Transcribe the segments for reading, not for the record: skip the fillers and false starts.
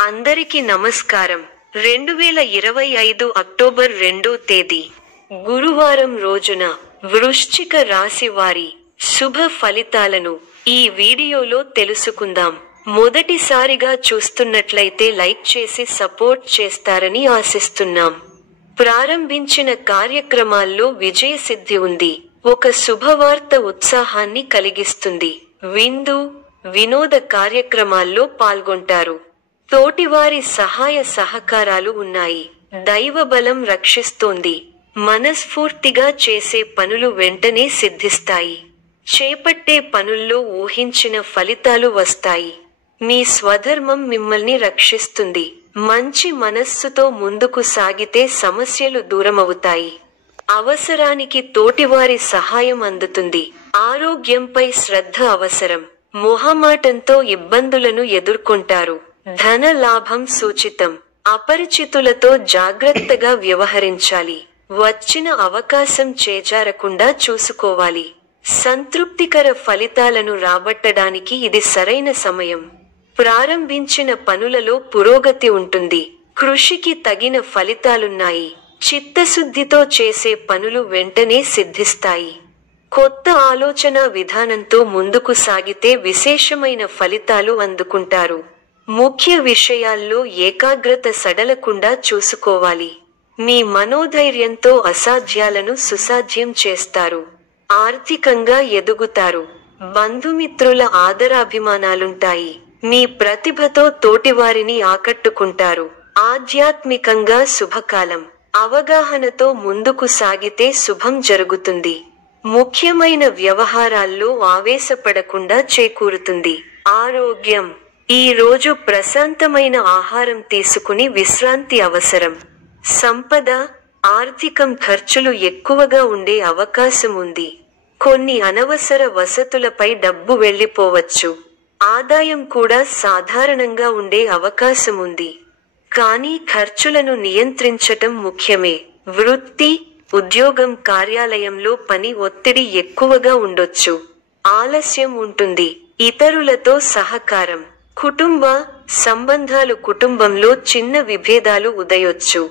అందరికీ నమస్కారం. 2025 అక్టోబర్ 2వ తేదీ గురువారం రోజున వృశ్చిక రాశి వారి శుభ ఫలితాలను ఈ వీడియోలో తెలుసుకుందాం. మొదటిసారిగా చూస్తున్నట్లయితే లైక్ చేసి సపోర్ట్ చేస్తారని ఆశిస్తున్నాం. ప్రారంభించిన కార్యక్రమాల్లో విజయసిద్ధి ఉంది. ఒక శుభవార్త ఉత్సాహాన్ని కలిగిస్తుంది. వినోద కార్యక్రమాల్లో పాల్గొంటారు. తోటివారి సహాయ సహకారాలు ఉన్నాయి. దైవబలం రక్షిస్తోంది. మనస్ఫూర్తిగా చేసే పనులు వెంటనే సిద్ధిస్తాయి. చేపట్టే పనుల్లో ఊహించిన ఫలితాలు వస్తాయి. మీ స్వధర్మం మిమ్మల్ని రక్షిస్తుంది. మంచి మనస్సుతో ముందుకు సాగితే సమస్యలు దూరమవుతాయి. అవసరానికి తోటివారి సహాయం అందుతుంది. ఆరోగ్యంపై శ్రద్ధ అవసరం. మొహమాటంతో ఇబ్బందులను ఎదుర్కొంటారు. ధన లాభం సూచితం. అపరిచితులతో జాగ్రత్తగా వ్యవహరించాలి. వచ్చిన అవకాశం చేజారకుండా చూసుకోవాలి. సంతృప్తికర ఫలితాలను రాబట్టడానికి ఇది సరైన సమయం. ప్రారంభించిన పనులలో పురోగతి ఉంటుంది. కృషికి తగిన ఫలితాలున్నాయి. చిత్తశుద్ధితో చేసే పనులు వెంటనే సిద్ధిస్తాయి. కొత్త ఆలోచన విధానంతో ముందుకు సాగితే విశేషమైన ఫలితాలు అందుకుంటారు. ముఖ్య విషయాల్లో ఏకాగ్రత సడలకుండా చూసుకోవాలి. మీ మనోధైర్యంతో అసాధ్యాలను సుసాధ్యం చేస్తారు. ఆర్థికంగా ఎదుగుతారు. బంధుమిత్రుల ఆదరాభిమానాలుంటాయి. మీ ప్రతిభతో తోటివారిని ఆకట్టుకుంటారు. ఆధ్యాత్మికంగా శుభకాలం. అవగాహనతో ముందుకు సాగితే శుభం జరుగుతుంది. ముఖ్యమైన వ్యవహారాల్లో ఆవేశపడకుండా చేకూరుతుంది. ఆరోగ్యం. ఈ రోజు ప్రశాంతమైన ఆహారం తీసుకుని విశ్రాంతి అవసరం. సంపద, ఆర్థికం ఖర్చులు ఎక్కువగా ఉండే అవకాశం ఉంది. కొన్ని అనవసర వసతులపై డబ్బు వెళ్లిపోవచ్చు. ఆదాయం కూడా సాధారణంగా ఉండే అవకాశం ఉంది. కానీ ఖర్చులను నియంత్రించటం ముఖ్యమే. వృత్తి, ఉద్యోగం, కార్యాలయంలో పని ఒత్తిడి ఎక్కువగా ఉండొచ్చు. ఆలస్యం ఉంటుంది. ఇతరులతో సహకారం. కుటుంబ సంబంధాలు. కుటుంబంలో చిన్న విభేదాలు ఉదయొచ్చు.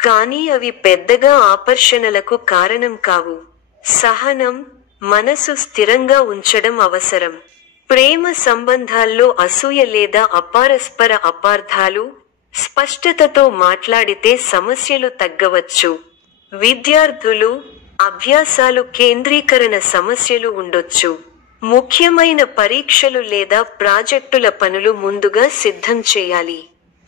కానీ అవి పెద్దగా ఆకర్షణలకు కారణం కావు. సహనం, మనసు స్థిరంగా ఉంచడం అవసరం. ప్రేమ సంబంధాల్లో అసూయ లేదా అపరస్పర అపార్థాలు. స్పష్టతతో మాట్లాడితే సమస్యలు తగ్గవచ్చు. విద్యార్థులు, అభ్యాసాలు కేంద్రీకరణ సమస్యలు ఉండొచ్చు. ముఖ్యమైన పరీక్షలు లేదా ప్రాజెక్టుల పనులు ముందుగా సిద్ధం చేయాలి.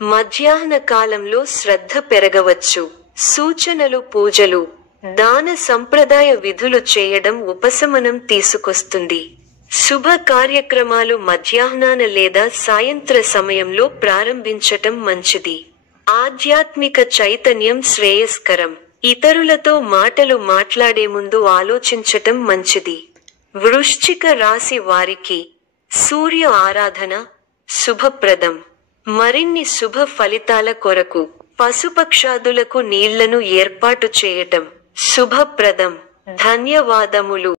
మధ్యాహ్న కాలంలో శ్రద్ధ పెరగవచ్చు. సూచనలు. పూజలు, దాన సంప్రదాయ విధులు చేయడం ఉపశమనం తీసుకొస్తుంది. శుభ కార్యక్రమాలు మధ్యాహ్నాన లేదా సాయంత్ర సమయంలో ప్రారంభించటం మంచిది. ఆధ్యాత్మిక చైతన్యం శ్రేయస్కరం. ఇతరులతో మాటలు మాట్లాడే ముందు ఆలోచించటం మంచిది. వృశ్చిక రాశి వారికి సూర్య ఆరాధన శుభప్రదం. మరిన్ని శుభ ఫలితాల కొరకు పశుపక్షాదులకు నీళ్లను ఏర్పాటు చేయటం శుభప్రదం. ధన్యవాదములు.